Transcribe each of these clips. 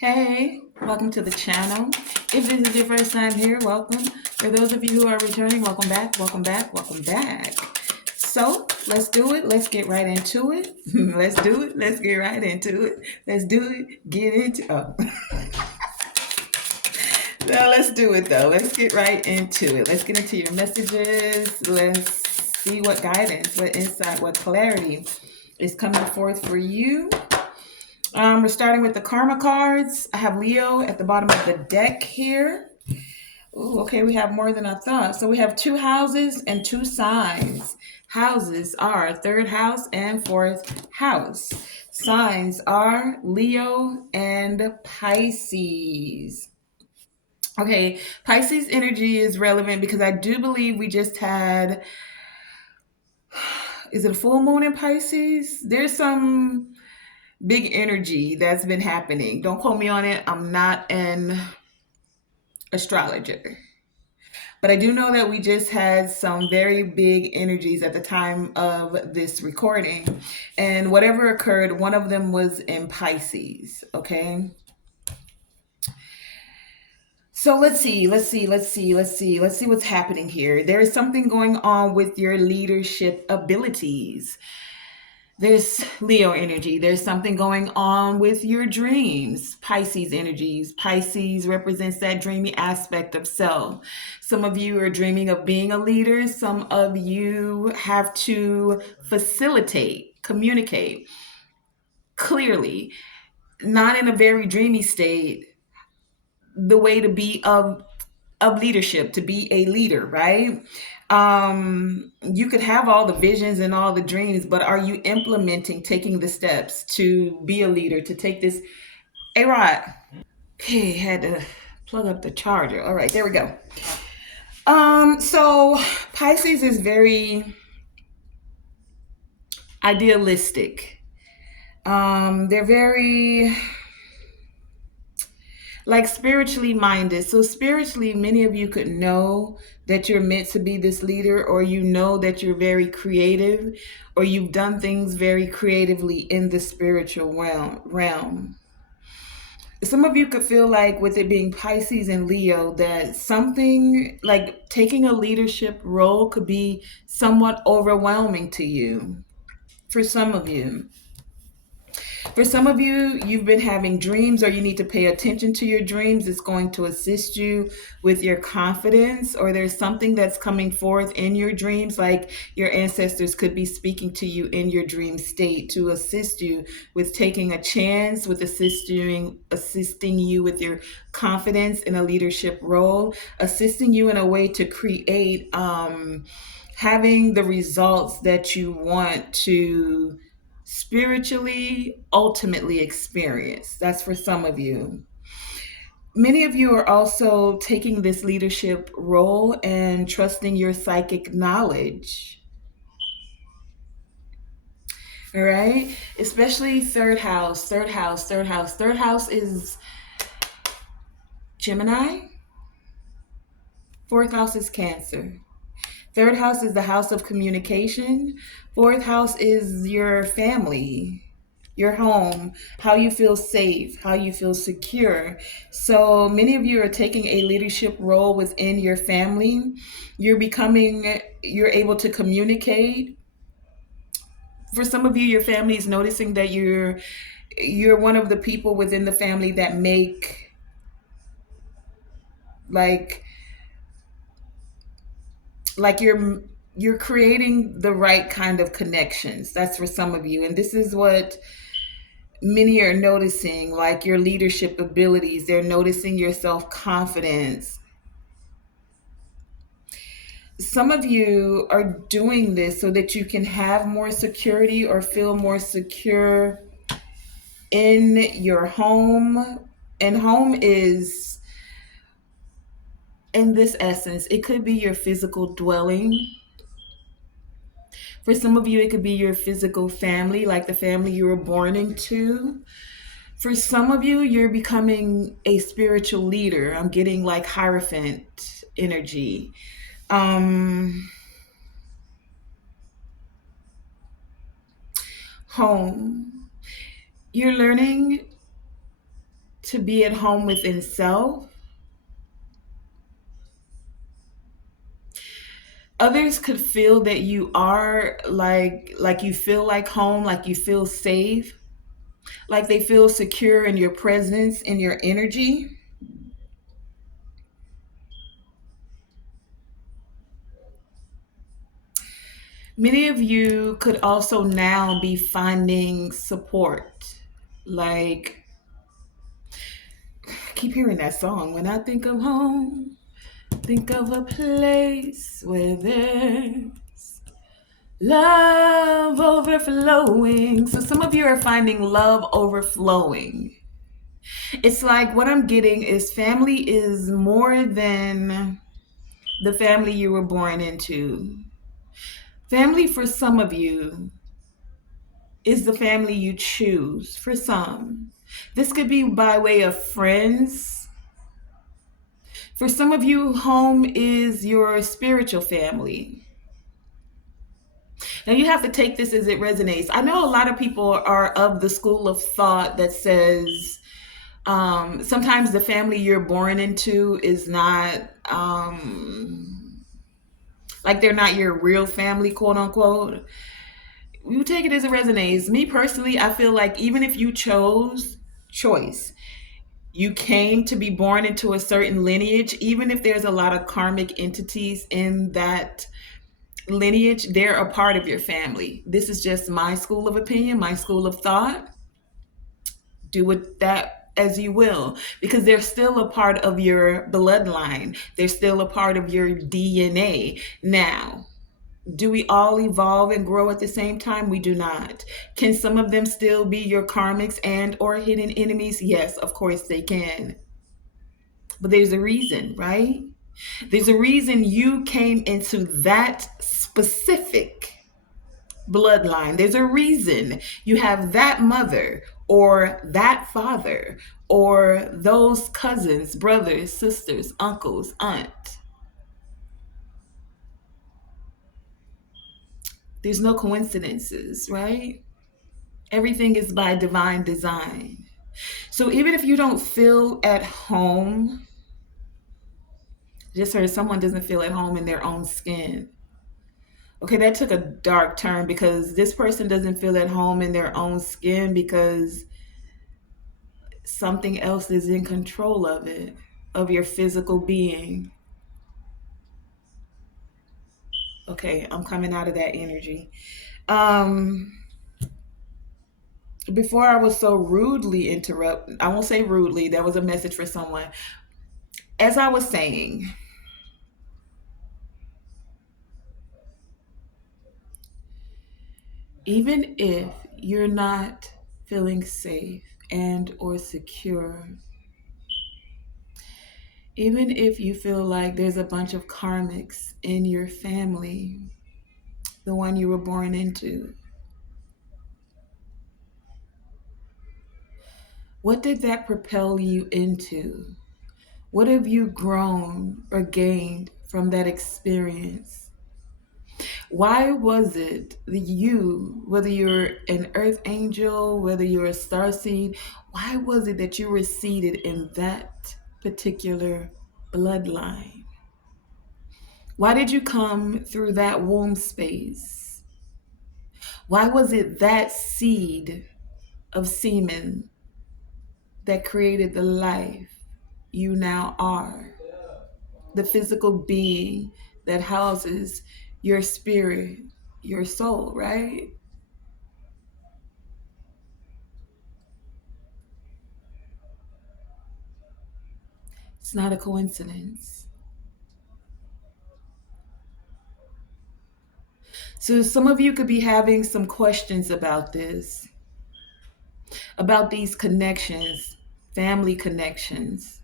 Hey, welcome to the channel. If this is your first time here, welcome. For those of you who are returning, welcome back, welcome back, welcome back. So let's do it. Let's get right into it. Let's do it. Let's get right into it. Let's do it. Get into No, let's do it though. Let's get right into it. Let's get into your messages. Let's see what guidance, what insight, what clarity is coming forth for you. We're starting with the karma cards. I have Leo at the bottom of the deck here. Ooh, okay, we have more than I thought. So we have two houses and two signs. Houses are third house and fourth house. Signs are Leo and Pisces. Okay, Pisces energy is relevant because I do believe we just had, is it a full moon in Pisces? There's some big energy that's been happening. Don't quote me on it. I'm not an astrologer. But I do know that we just had some very big energies at the time of this recording. And whatever occurred, one of them was in Pisces. Okay. So let's see what's happening here. There is something going on with your leadership abilities. There's Leo energy. There's something going on with your dreams. Pisces energies. Pisces represents that dreamy aspect of self. Some of you are dreaming of being a leader. Some of you have to facilitate, communicate clearly, not in a very dreamy state, the way to be of leadership, to be a leader, right? You could have all the visions and all the dreams, but are you implementing, taking the steps to be a leader, to take this? Hey, Rod. Okay, had to plug up the charger. All right, there we go. So Pisces is very idealistic. They're very like spiritually minded. So spiritually, many of you could know that you're meant to be this leader, or you know that you're very creative, or you've done things very creatively in the spiritual realm. Some of you could feel like with it being Pisces and Leo that something like taking a leadership role could be somewhat overwhelming to you. For some of you, for some of you, you've been having dreams, or you need to pay attention to your dreams. It's going to assist you with your confidence, or there's something that's coming forth in your dreams, like your ancestors could be speaking to you in your dream state to assist you with taking a chance, with assisting you with your confidence in a leadership role, assisting you in a way to create having the results that you want to spiritually ultimately experience. That's for some of you. Many of you are also taking this leadership role and trusting your psychic knowledge. All right. Especially third house, third house, third house. Third house is Gemini. Fourth house is Cancer. Third house is the house of communication. Fourth house is your family, your home, how you feel safe, how you feel secure. So many of you are taking a leadership role within your family. You're able to communicate. For some of you, your family is noticing that you're one of the people within the family that make like like you're creating the right kind of connections. That's for some of you. And this is what many are noticing, like your leadership abilities. They're noticing your self-confidence. Some of you are doing this so that you can have more security or feel more secure in your home. And home is, in this essence, it could be your physical dwelling. For some of you, it could be your physical family, like the family you were born into. For some of you, you're becoming a spiritual leader. I'm getting like Hierophant energy. Um, Home. You're learning to be at home within self. Others could feel that you are like you feel like home, like you feel safe, like they feel secure in your presence, in your energy. Many of you could also now be finding support. Like, I keep hearing that song. When I think of home, think of a place where there's love overflowing. So some of you are finding love overflowing. It's like what I'm getting is family is more than the family you were born into. Family for some of you is the family you choose for some. This could be by way of friends. For some of you, home is your spiritual family. Now you have to take this as it resonates. I know a lot of people are of the school of thought that says sometimes the family you're born into is not like they're not your real family, quote unquote. You take it as it resonates. Me personally, I feel like even if you chose choice, you came to be born into a certain lineage, even if there's a lot of karmic entities in that lineage, they're a part of your family. This is just my school of opinion, my school of thought. Do with that as you will, because they're still a part of your bloodline. They're still a part of your DNA. Now, do we all evolve and grow at the same time? We do not. Can some of them still be your karmics and or hidden enemies? Yes, of course they can. But there's a reason, right? There's a reason you came into that specific bloodline. There's a reason you have that mother or that father or those cousins, brothers, sisters, uncles, aunt. There's no coincidences, right? Everything is by divine design. So even if you don't feel at home, just heard someone doesn't feel at home in their own skin. Okay, that took a dark turn because this person doesn't feel at home in their own skin because something else is in control of it, of your physical being. Okay, I'm coming out of that energy. Um, Before I was so rudely interrupted, I won't say rudely, that was a message for someone. As I was saying, even if you're not feeling safe and or secure, even if you feel like there's a bunch of karmics in your family, the one you were born into, what did that propel you into? What have you grown or gained from that experience? Why was it that you, whether you're an earth angel, whether you're a star seed, why was it that you were seated in that particular bloodline? Why did you come through that womb space? Why was it that seed of semen that created the life you now are? The physical being that houses your spirit, your soul, right? It's not a coincidence. So some of you could be having some questions about this, about these connections, family connections,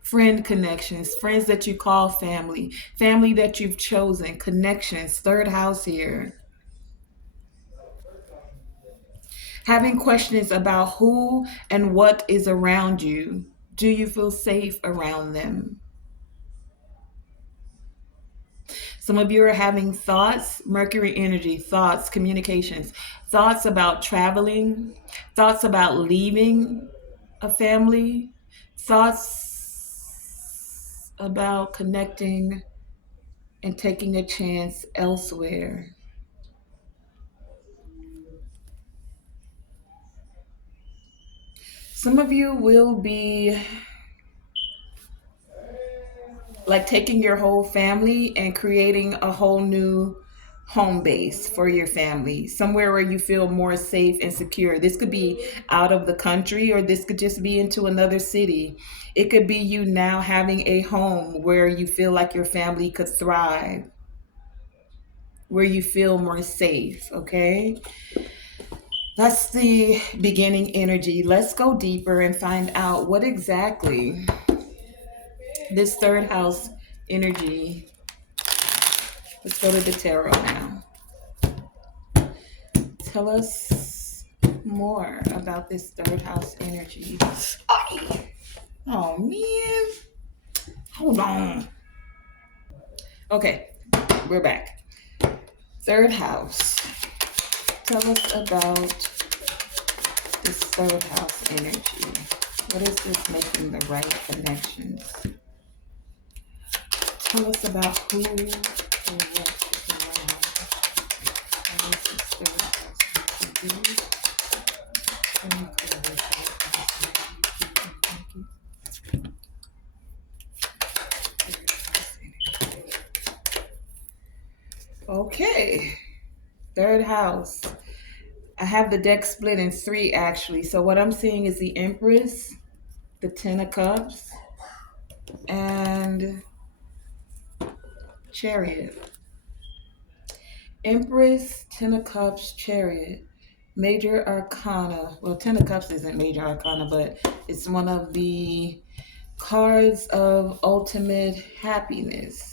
friend connections, friends that you call family, family that you've chosen, connections, third house here. Having questions about who and what is around you. Do you feel safe around them? Some of you are having thoughts, Mercury energy, thoughts, communications, thoughts about traveling, thoughts about leaving. a family, thoughts about connecting and taking a chance elsewhere. Some of you will be like taking your whole family and creating a whole new home base for your family, somewhere where you feel more safe and secure. This could be out of the country, or this could just be into another city. It could be you now having a home where you feel like your family could thrive, where you feel more safe. Okay, that's the beginning energy. Let's go deeper and find out what exactly this third house energy. Let's go to the tarot now. Tell us more about this third house energy. Ay! Oh man. Hold on. Okay, we're back. Third house. Tell us about this third house energy. What is this making the right connections? Tell us about who or what is around. What is this third house energy? Okay, third house. I have the deck split in three actually. So what I'm seeing is the Empress, the Ten of Cups, and Chariot. Empress, Ten of Cups, Chariot. Major Arcana. Well, Ten of Cups isn't Major Arcana, but it's one of the cards of ultimate happiness.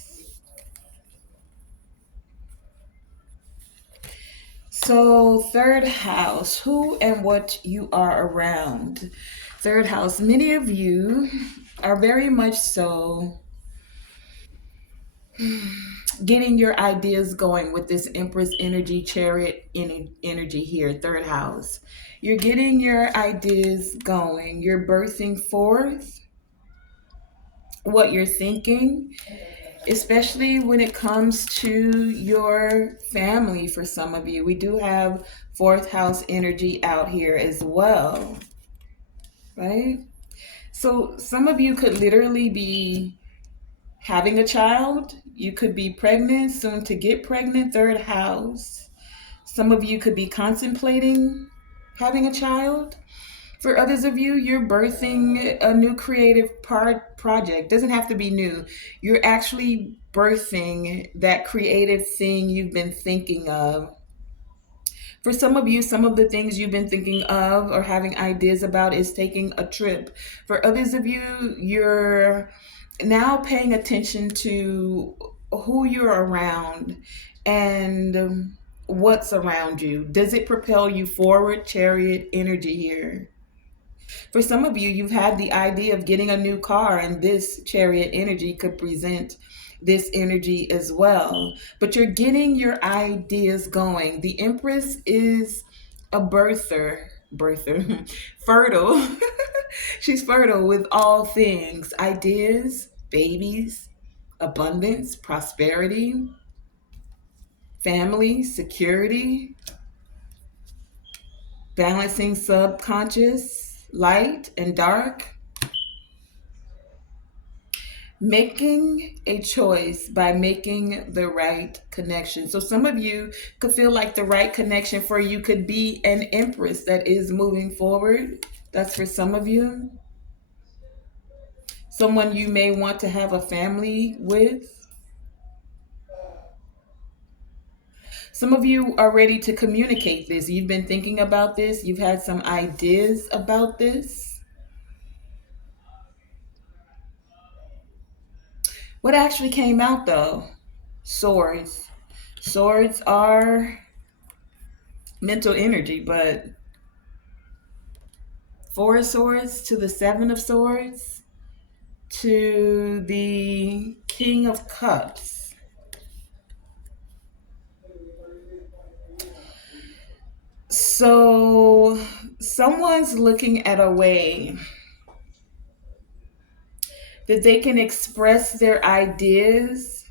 So, third house, who and what you are around. Third house, many of you are very much so getting your ideas going with this Empress energy, Chariot energy here, third house. You're getting your ideas going. You're birthing forth what you're thinking, especially when it comes to your family. For some of you, we do have fourth house energy out here as well, right? So some of you could literally be having a child. You could be pregnant, soon to get pregnant, third house. Some of you could be contemplating having a child. For others of you, you're birthing a new creative project. Doesn't have to be new. You're actually birthing that creative thing you've been thinking of. For some of you, some of the things you've been thinking of or having ideas about is taking a trip. For others of you, you're now paying attention to who you're around and what's around you. Does it propel you forward? Chariot energy here. For some of you, you've had the idea of getting a new car, and this chariot energy could present this energy as well. But you're getting your ideas going. The Empress is a birther, fertile. She's fertile with all things ideas, babies, abundance, prosperity, family, security, balancing subconscious, light and dark, making a choice by making the right connection. So some of you could feel like the right connection for you could be an Empress that is moving forward. That's for some of you. Someone you may want to have a family with. Some of you are ready to communicate this. You've been thinking about this. You've had some ideas about this. What actually came out though? Swords. Swords are mental energy, but Four of Swords to the Seven of Swords to the King of Cups. So someone's looking at a way that they can express their ideas.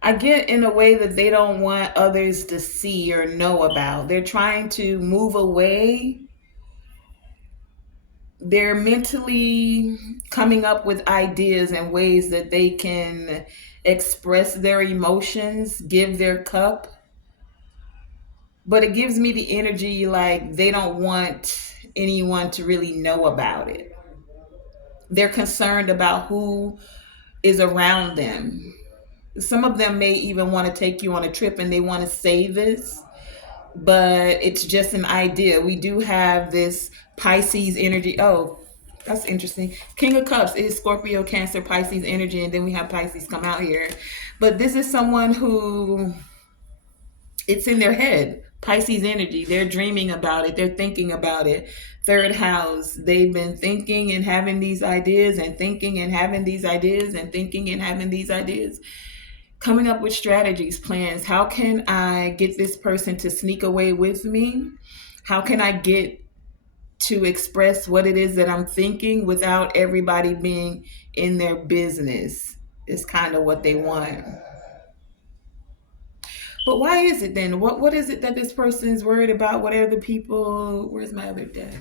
I get in a way that they don't want others to see or know about. They're trying to move away. They're mentally coming up with ideas and ways that they can express their emotions, give their cup. But it gives me the energy like they don't want anyone to really know about it. They're concerned about who is around them. Some of them may even want to take you on a trip and they want to say this, but it's just an idea. We do have this Pisces energy. Oh, that's interesting. King of Cups is Scorpio, Cancer, Pisces energy, and then we have Pisces come out here. But this is someone who it's in their head. Pisces energy. They're dreaming about it. They're thinking about it. Third house. They've been thinking and having these ideas and thinking and having these ideas and thinking and having these ideas. Coming up with strategies, plans. How can I get this person to sneak away with me? How can I get to express what it is that I'm thinking without everybody being in their business? Is kind of what they want. But why is it then? What is it that this person is worried about? What other people? Where's my other deck?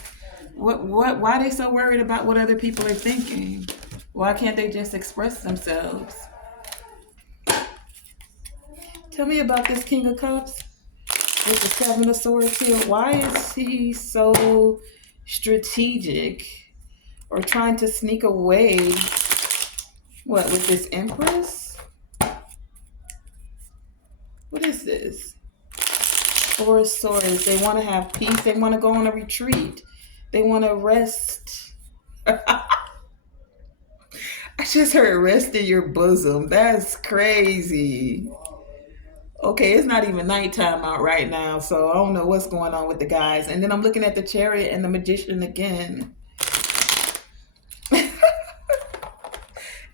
What? Why are they so worried about what other people are thinking? Why can't they just express themselves? Tell me about this King of Cups with the Seven of Swords here. Why is he so strategic or trying to sneak away? What, with this Empress? What is this? Four of Swords. They want to have peace. They want to go on a retreat. They want to rest. I just heard rest in your bosom. That's crazy. Okay, it's not even nighttime out right now, so I don't know what's going on with the guys. And then I'm looking at the Chariot and the Magician again.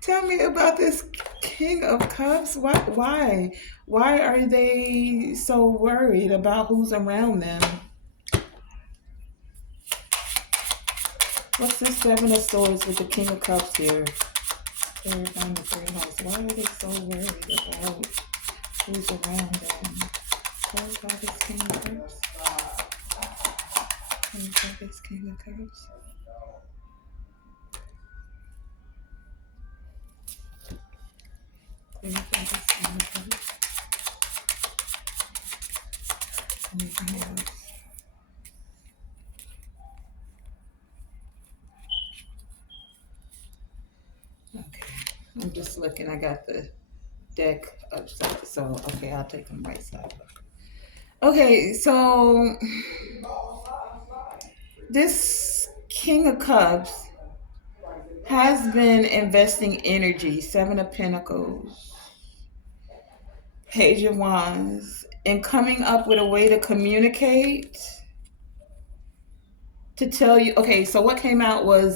Tell me about this King of Cups. Why are they so worried about who's around them? What's this Seven of Swords with the King of Cups here? They're on the third house. Why are they so worried about who's around them? What about this King of Cups? What about this King of Cups? What about this King of Cups? Anything else? Okay, I'm just looking. I got the deck upside, so okay, I'll take them right side up. Okay, so this King of Cups has been investing energy, Seven of Pentacles, Page of Wands, and coming up with a way to communicate, to tell you. Okay, so what came out was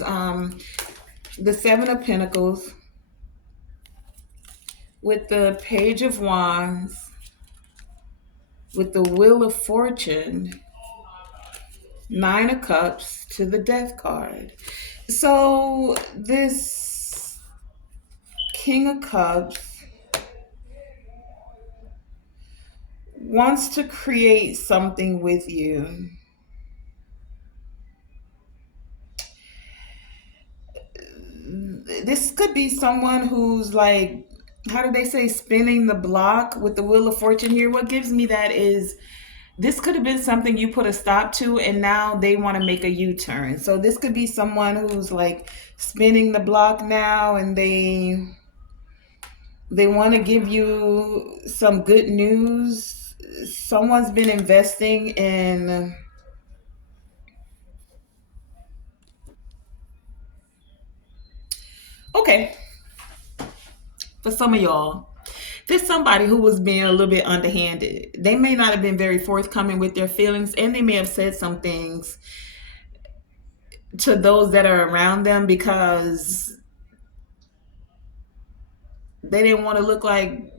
the Seven of Pentacles with the Page of Wands, with the Wheel of Fortune, Nine of Cups to the Death card. So this King of Cups wants to create something with you. This could be someone who's like, how do they say, spinning the block with the Wheel of Fortune here. What gives me that is this could have been something you put a stop to and now they want to make a U-turn. So this could be someone who's like spinning the block now and they want to give you some good news. Someone's been investing in, okay, for some of y'all, there's somebody who was being a little bit underhanded. They may not have been very forthcoming with their feelings, and they may have said some things to those that are around them because they didn't want to look like,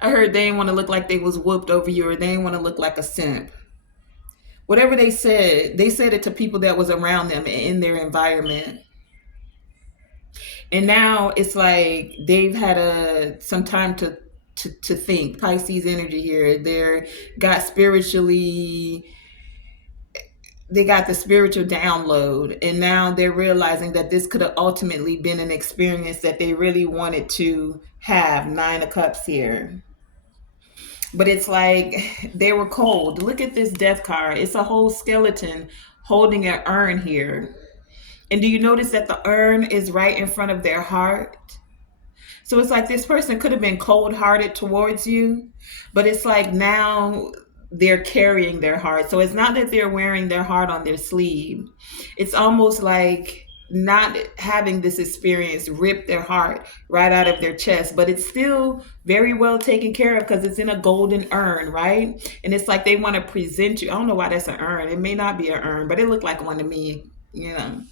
I heard they didn't want to look like they was whooped over you, or they didn't want to look like a simp. Whatever they said it to people that was around them in their environment. And now it's like they've had some time to think. Pisces energy here. Got spiritually they got the spiritual download, and now they're realizing that this could have ultimately been an experience that they really wanted to have. Nine of Cups here. But it's like they were cold. Look at this death card. It's a whole skeleton holding an urn here. And do you notice that the urn is right in front of their heart? So it's like this person could have been cold hearted towards you, but it's like now they're carrying their heart. So it's not that they're wearing their heart on their sleeve. It's almost like not having this experience rip their heart right out of their chest, but it's still very well taken care of because it's in a golden urn, right? And it's like they want to present you. I don't know why that's an urn. It may not be an urn, but it looked like one to me, you know.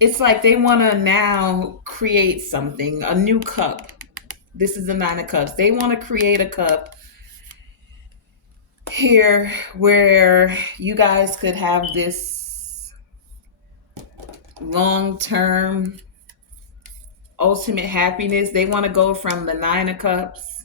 It's like they want to now create something, a new cup. This is the Nine of Cups. They want to create a cup here where you guys could have this long-term ultimate happiness. They want to go from the Nine of Cups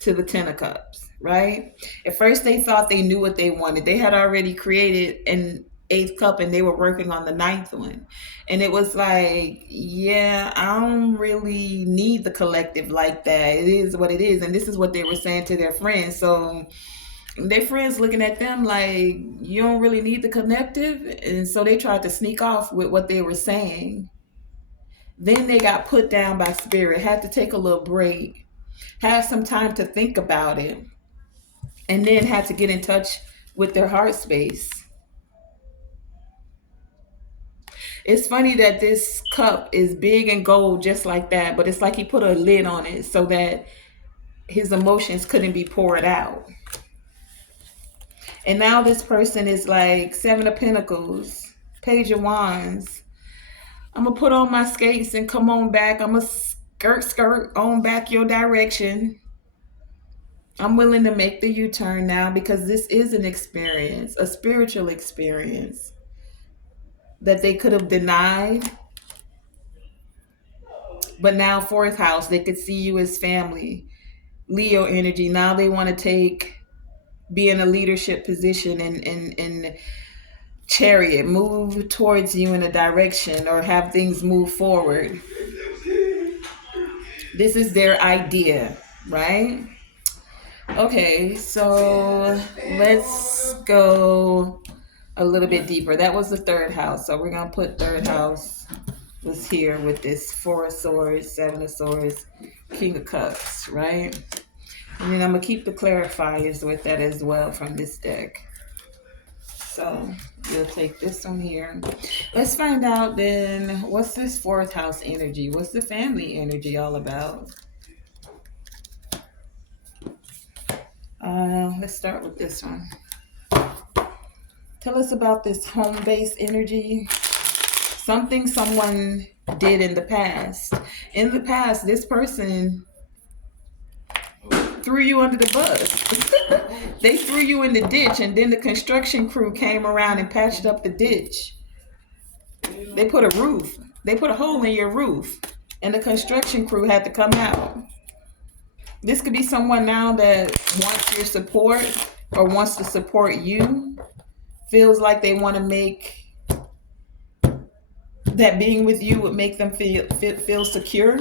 to the Ten of Cups, right? At first they thought they knew what they wanted. They had already created an eighth cup and they were working on the ninth one. And it was like, yeah, I don't really need the collective like that. It is what it is. And this is what they were saying to their friends. So their friends looking at them like, you don't really need the collective. And so they tried to sneak off with what they were saying. Then they got put down by spirit, had to take a little break, had some time to think about it, and then had to get in touch with their heart space. It's funny that this cup is big and gold just like that, but it's like he put a lid on it so that his emotions couldn't be poured out. And now this person is like Seven of Pentacles, Page of Wands. I'm going to put on my skates and come on back. I'm going to skirt on back your direction. I'm willing to make the U-turn now because this is an experience, a spiritual experience that they could have denied. But now fourth house, they could see you as family. Leo energy. Now they want to be in a leadership position and chariot, move towards you in a direction or have things move forward. This is their idea, right? Okay, so let's go a little bit deeper. That was the third house. So we're going to put third house was here with this Four of Swords, Seven of Swords, King of Cups, right? And then I'm going to keep the clarifiers with that as well from this deck. So we'll take this one here. Let's find out then, what's this fourth house energy? What's the family energy all about? Let's start with this one. Tell us about this home-based energy. Something someone did in the past. In the past, this person threw you under the bus. They threw you in the ditch, and then the construction crew came around and patched up the ditch. They put a hole in your roof, and the construction crew had to come out. This could be someone now that wants your support or wants to support you, feels like they want to make that being with you would make them feel secure.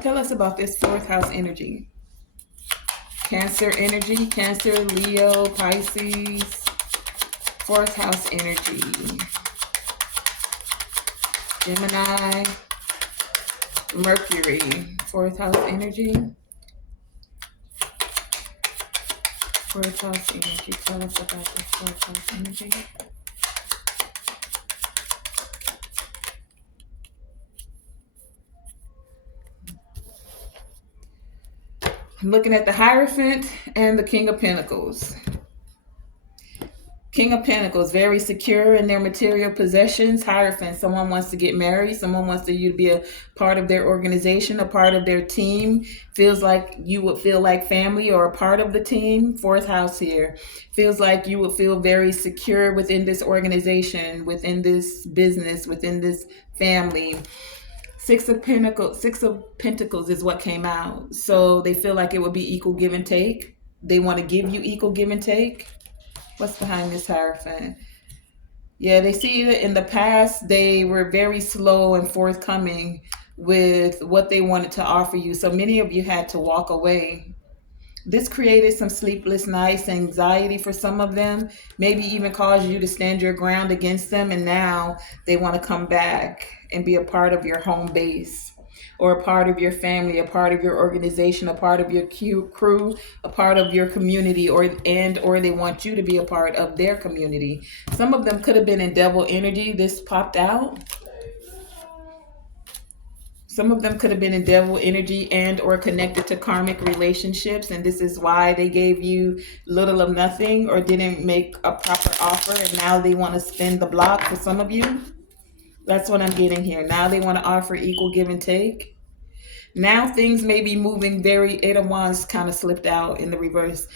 Tell us about this fourth house energy. Cancer energy, Cancer, Leo, Pisces, fourth house energy. Gemini, Mercury, fourth house energy. Fourth house energy. Tell us about this fourth house energy. I'm looking at the Hierophant and the King of Pentacles. King of Pentacles, very secure in their material possessions. Hierophant, someone wants to get married. Someone wants you to be a part of their organization, a part of their team. Feels like you would feel like family or a part of the team. Fourth house here. Feels like you would feel very secure within this organization, within this business, within this family. Six of Pentacles is what came out. So they feel like it would be equal give and take. They want to give you equal give and take. What's behind this Hierophant? Yeah, they see that in the past they were very slow and forthcoming with what they wanted to offer you. So many of you had to walk away. This created some sleepless nights, anxiety for some of them, maybe even caused you to stand your ground against them. And now they want to come back and be a part of your home base, or a part of your family, a part of your organization, a part of your crew, a part of your community, or they want you to be a part of their community. Some of them could have been in devil energy. This popped out. Some of them could have been in devil energy and or connected to karmic relationships, and this is why they gave you little of nothing or didn't make a proper offer, and now they want to spin the block for some of you. That's what I'm getting here. Now they want to offer equal give and take. Now things may be moving very, Eight of Wands kind of slipped out in the reverse.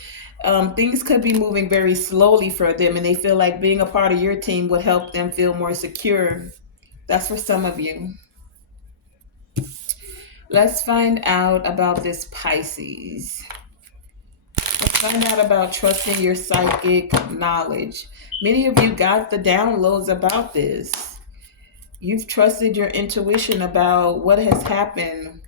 Things could be moving very slowly for them, and they feel like being a part of your team would help them feel more secure. That's for some of you. Let's find out about this Pisces. Let's find out about trusting your psychic knowledge. Many of you got the downloads about this. You've trusted your intuition about what has happened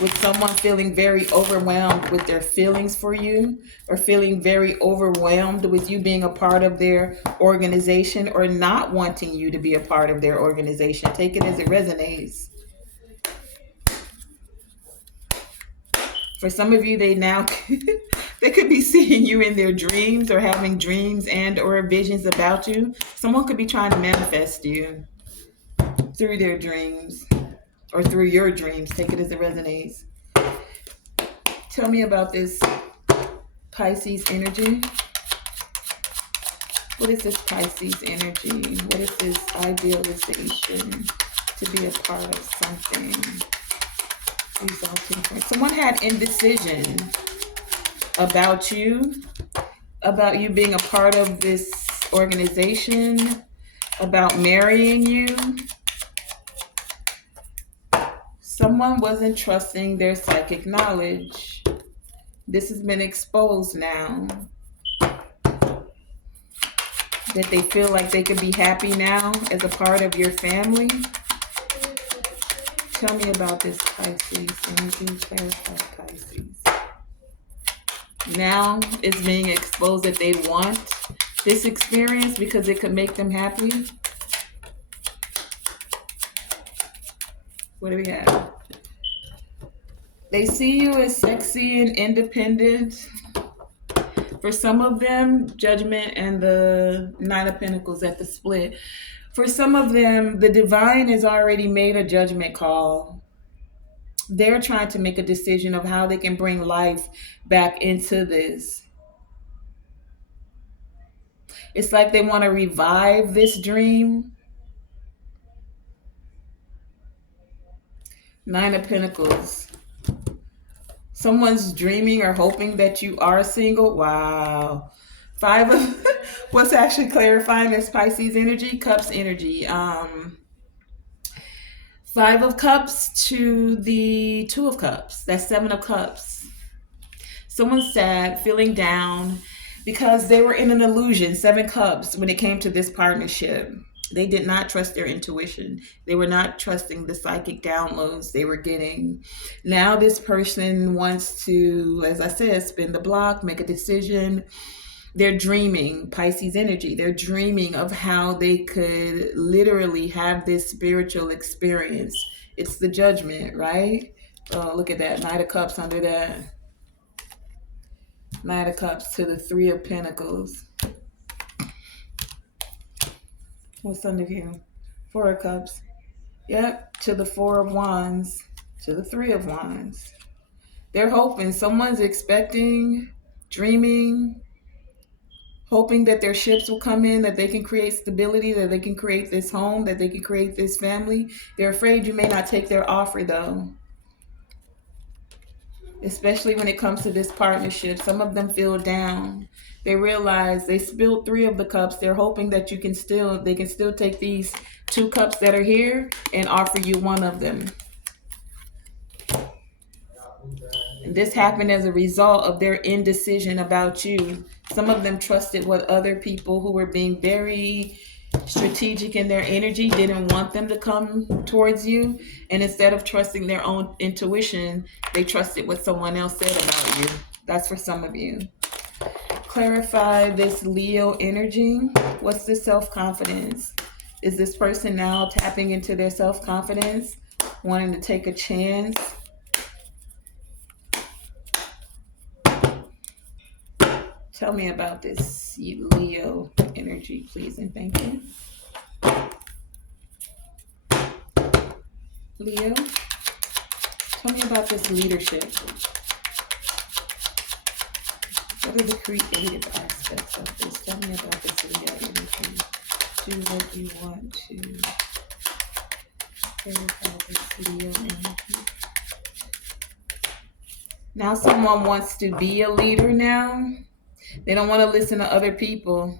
with someone feeling very overwhelmed with their feelings for you, or feeling very overwhelmed with you being a part of their organization, or not wanting you to be a part of their organization. Take it as it resonates. For some of you, they now they could be seeing you in their dreams, or having dreams and or visions about you. Someone could be trying to manifest you through their dreams or through your dreams. Take it as it resonates. Tell me about this Pisces energy. What is this Pisces energy? What is this idealization to be a part of something? Resulting from someone had indecision about you being a part of this organization, about marrying you. Someone wasn't trusting their psychic knowledge. This has been exposed now. That they feel like they could be happy now as a part of your family. Tell me about this Pisces. Anything clarify Pisces. Now it's being exposed that they want this experience because it could make them happy. What do we have? They see you as sexy and independent. For some of them, Judgment and the Nine of Pentacles at the split. For some of them, the divine has already made a judgment call. They're trying to make a decision of how they can bring life back into this. It's like they want to revive this dream. Nine of Pentacles. Someone's dreaming or hoping that you are single. Wow. Five of what's actually clarifying this Pisces energy? Cups energy. Five of Cups to the Two of Cups. That's Seven of Cups. Someone's sad, feeling down because they were in an illusion. Seven Cups when it came to this partnership. They did not trust their intuition. They were not trusting the psychic downloads they were getting. Now this person wants to, as I said, spin the block, make a decision. They're dreaming, Pisces energy. They're dreaming of how they could literally have this spiritual experience. It's the Judgment, right? Oh, look at that. Knight of Cups under that. Knight of Cups to the Three of Pentacles. What's under here? Four of Cups. Yep, to the Four of Wands, to the Three of Wands. They're hoping. Someone's expecting, dreaming, hoping that their ships will come in, that they can create stability, that they can create this home, that they can create this family. They're afraid you may not take their offer though, especially when it comes to this partnership. Some of them feel down. They realize they spilled 3 of the cups. They're hoping that they can still take these 2 cups that are here and offer you 1 of them. And this happened as a result of their indecision about you. Some of them trusted what other people who were being very strategic in their energy didn't want them to come towards you. And instead of trusting their own intuition, they trusted what someone else said about you. That's for some of you. Clarify this Leo energy. What's the self-confidence? Is this person now tapping into their self-confidence, wanting to take a chance? Tell me about this Leo energy, please, and thank you. Leo, tell me about this leadership. What are the creative aspects of this? Tell me about this Leo energy. Do what you want to. Clarify this Leo energy. Now someone wants to be a leader now. They don't want to listen to other people.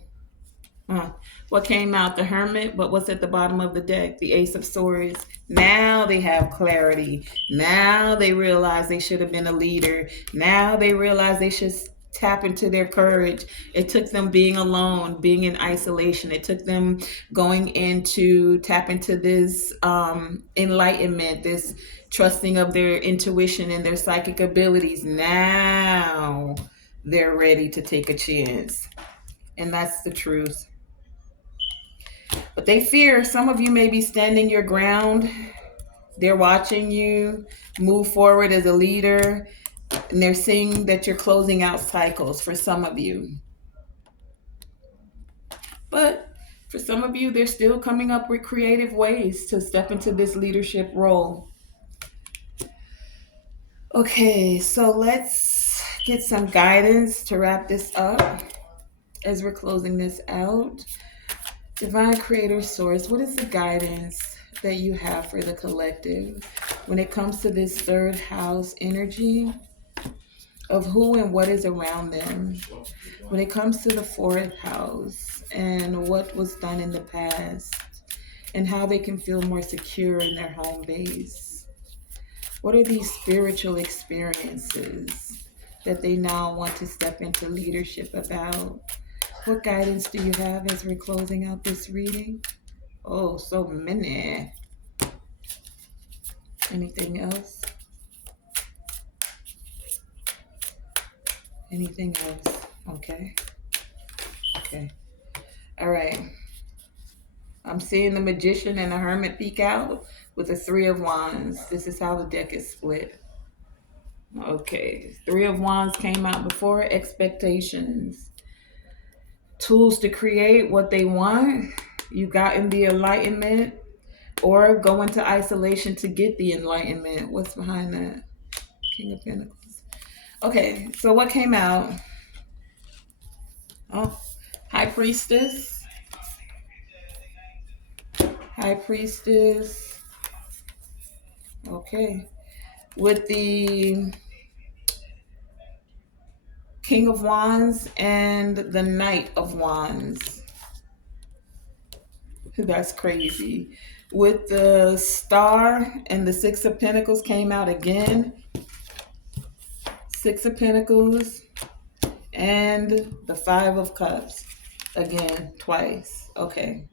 What came out? The Hermit, but what's at the bottom of the deck? The Ace of Swords. Now they have clarity. Now they realize they should have been a leader. Now they realize they should tap into their courage. It took them being alone, being in isolation. It took them going into tap into this enlightenment, this trusting of their intuition and their psychic abilities. Now they're ready to take a chance. And that's the truth. But they fear some of you may be standing your ground. They're watching you move forward as a leader, and they're seeing that you're closing out cycles for some of you. But for some of you, they're still coming up with creative ways to step into this leadership role. Okay, so let's get some guidance to wrap this up as we're closing this out. Divine Creator Source, what is the guidance that you have for the collective when it comes to this 3rd house energy of who and what is around them? When it comes to the 4th house and what was done in the past and how they can feel more secure in their home base. What are these spiritual experiences that they now want to step into leadership about? What guidance do you have as we're closing out this reading? Oh, so many. Anything else? Anything else? Okay. Okay. All right. I'm seeing the Magician and the Hermit peek out with the 3 of Wands. This is how the deck is split. Okay. 3 of Wands came out before. Expectations. Tools to create what they want. You got in the enlightenment, or go into isolation to get the enlightenment. What's behind that? King of Pentacles. Okay, so what came out? Oh, High Priestess. High Priestess. Okay. With the King of Wands and the Knight of Wands. That's crazy. With the Star and the 6 of Pentacles came out again. 6 of Pentacles and the 5 of Cups. Again, twice. Okay.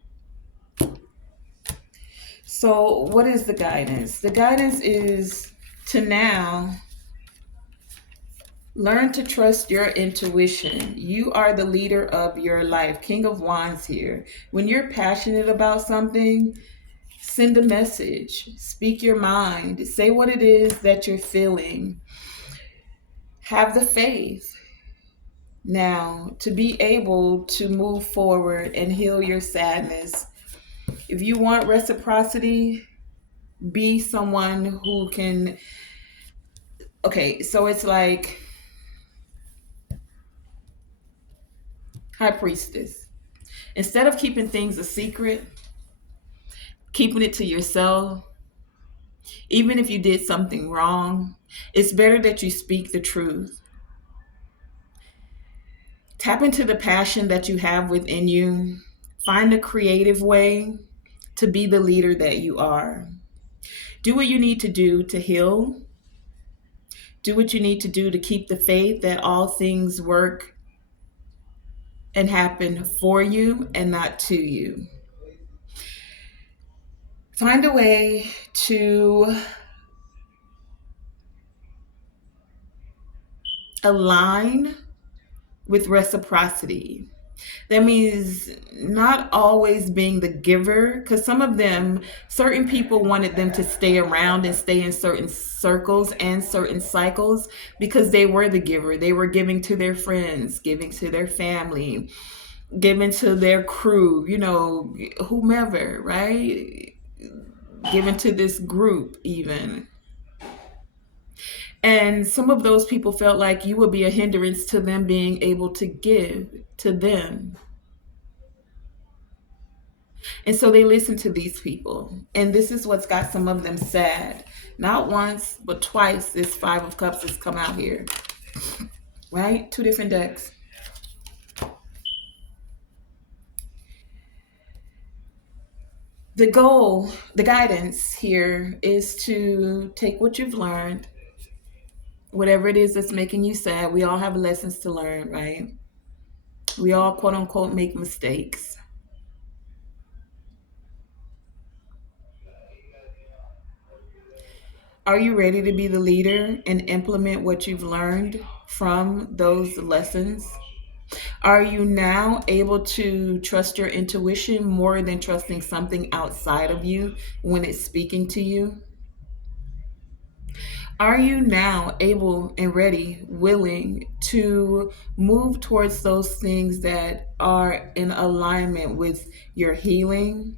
So what is the guidance? The guidance is to now learn to trust your intuition. You are the leader of your life. King of Wands here. When you're passionate about something, send a message. Speak your mind. Say what it is that you're feeling. Have the faith now to be able to move forward and heal your sadness. If you want reciprocity, be someone who can... Okay, so it's like... High priestess. Instead of keeping things a secret, keeping it to yourself, even if you did something wrong, it's better that you speak the truth. Tap into the passion that you have within you. Find a creative way to be the leader that you are. Do what you need to do to heal. Do what you need to do to keep the faith that all things work and happen for you and not to you. Find a way to align with reciprocity. That means not always being the giver, because some of them, certain people wanted them to stay around and stay in certain circles and certain cycles because they were the giver. They were giving to their friends, giving to their family, giving to their crew, whomever, right? Giving to this group, even. And some of those people felt like you would be a hindrance to them being able to give to them. And so they listen to these people. And this is what's got some of them sad. Not once, but twice this Five of Cups has come out here. Right? Two different decks. The goal, the guidance here is to take what you've learned, whatever it is that's making you sad. We all have lessons to learn, right? We all, quote unquote, make mistakes. Are you ready to be the leader and implement what you've learned from those lessons? Are you now able to trust your intuition more than trusting something outside of you when it's speaking to you? Are you now able and ready, willing to move towards those things that are in alignment with your healing,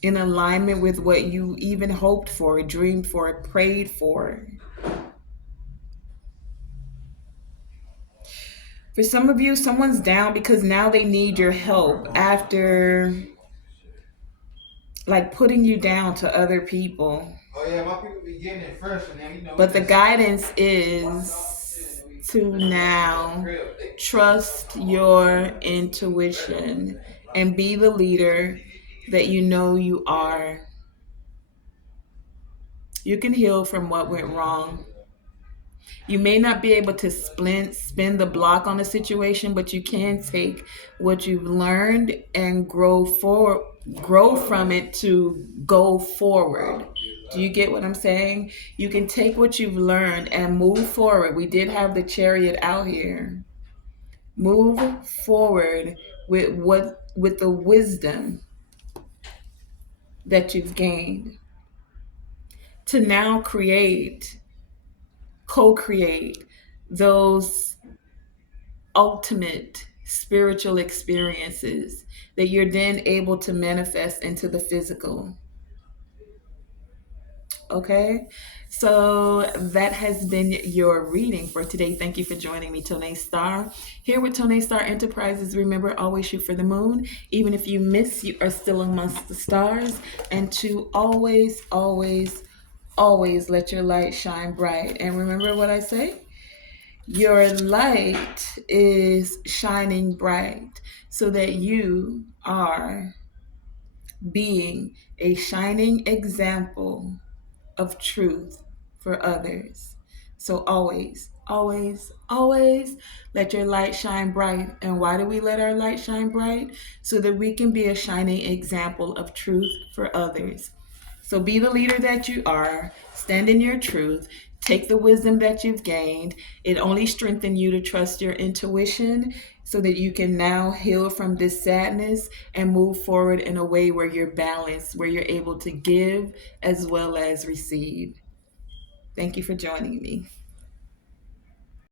in alignment with what you even hoped for, dreamed for, prayed for? For some of you, someone's down because now they need your help after like putting you down to other people. Oh yeah, my people be getting it fresh, and but the guidance is to now trust your intuition and be the leader that you know you are. You can heal from what went wrong. You may not be able to spin the block on a situation, but you can take what you've learned and grow from it to go forward. Do you get what I'm saying? You can take what you've learned and move forward. We did have the Chariot out here. Move forward with the wisdom that you've gained to now co-create those ultimate spiritual experiences that you're then able to manifest into the physical. Okay, so that has been your reading for today. Thank you for joining me, Tonae Star. Here with Tonae Star Enterprises, remember, always shoot for the moon. Even if you miss, you are still amongst the stars. And to always, always, always let your light shine bright. And remember what I say? Your light is shining bright so that you are being a shining example of truth for others. So always, always, always let your light shine bright. And why do we let our light shine bright? So that we can be a shining example of truth for others. So be the leader that you are, stand in your truth, take the wisdom that you've gained. It only strengthens you to trust your intuition so that you can now heal from this sadness and move forward in a way where you're balanced, where you're able to give as well as receive. Thank you for joining me.